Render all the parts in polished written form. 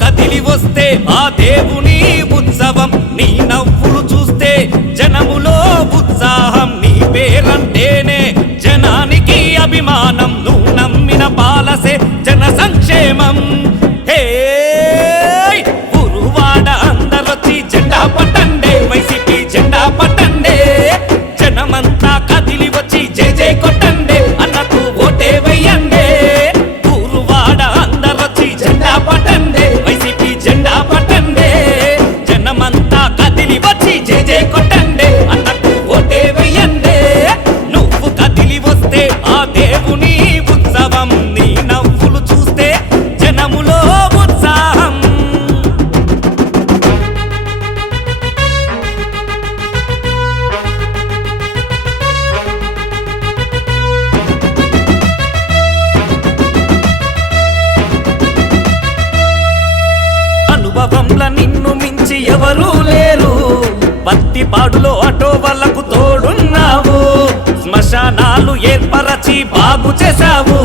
కదిలి వస్తే ఆ దేవుని ఉత్సవం నీ నవ్వులు చూస్తే జనములో ఉత్సాహం నీ పేరంటేనే జనానికి అభిమానం నువ్వు నమ్మిన పాలసే జన సంక్షేమం హే గురువాడ అందరొచ్చి జెండా పట్టండే వైసీపీ జెండా పట్టండే జనమంతా కదిలి వచ్చి జై జై కొట్టండే అన్నకు ఓటే వెయ్యండే గురువాడ అందరొచ్చి జెండా పట్టండే వైసీపీ జెండా పట్టండే జనమంతా కదిలి వచ్చి జై జై కొట్టండే అన్నకు ఓటే వెయ్యండే నువ్వు కదిలి వస్తే ఆ దేవుని ఉత్సవం నీ నవ్వులు చూస్తే జనములో ఉత్సాహం అనుభవంలో నిన్ను మించి ఎవరూ లేరు పత్తిపాడులో ఆటో వాళ్ళకు తోడున్నావు శ్మశానాలు ఏర్పరచి బాగు చేశావు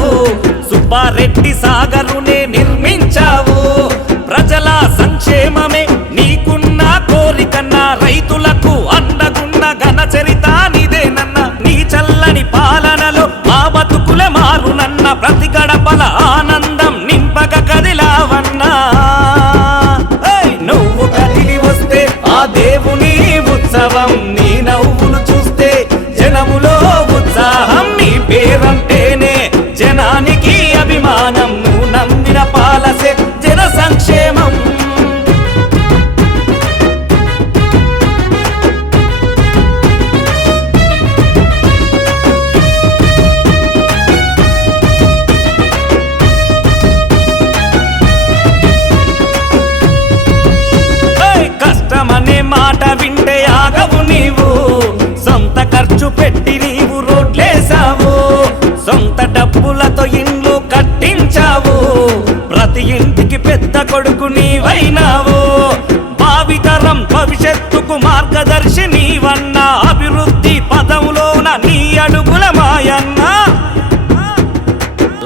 సుబ్బారెడ్డి సాగరునే నిర్మించావు ప్రజల సంక్షేమమే నీకున్న కోరికన్నా రైతులకు అండగున్న ఘన చరిత నీదేనన్న నీ చల్లని పాలనలో మా బతుకుల మారునన్న ప్రతి గడపల ఆనందం నింపక కదిలావన్నా నువ్వు కదిలి వస్తే ఆ దేవుని ఉత్సవం నీ నవ్వులు చూస్తే జనములో ఉత్సాహం నీ పేరంటేనే జనానికి అభిమానం నువ్వు నమ్మిన పాలసే జన సంక్షేమం కష్టమనే మాట వింటే ఆగవు నీవు సొంత ఖర్చు పెట్టి నీవు రోడ్లేసావు సొంత డబ్బులతో ఇండ్లు కట్టించావు ప్రతి ఇంటికి పెద్ద కొడుకు నీవైనావు భావితరం భవిష్యత్తుకు మార్గదర్శి నీవన్న అభివృద్ధి పదంలోన నీ అడుగుల మాయన్నా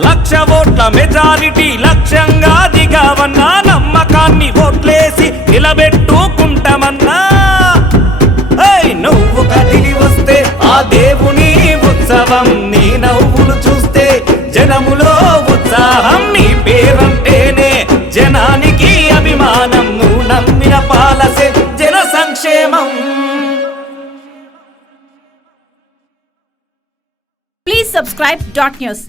1,00,000 ఓట్ల మెజారిటీ లక్ష్యంగా దిగావన్నా నమ్మకాన్ని ఓట్లేసి నిలబెట్టుకుంటామన్నా నువ్వు కదిలి వస్తే ఆ దేవుని ఉత్సవం నీ నవ్వులు చూస్తే జనములో ఉత్సాహం నీ పేరంటేనే జనానికి అభిమానం నువ్వు నమ్మిన పాలసే జన సంక్షేమం. Please subscribe .news.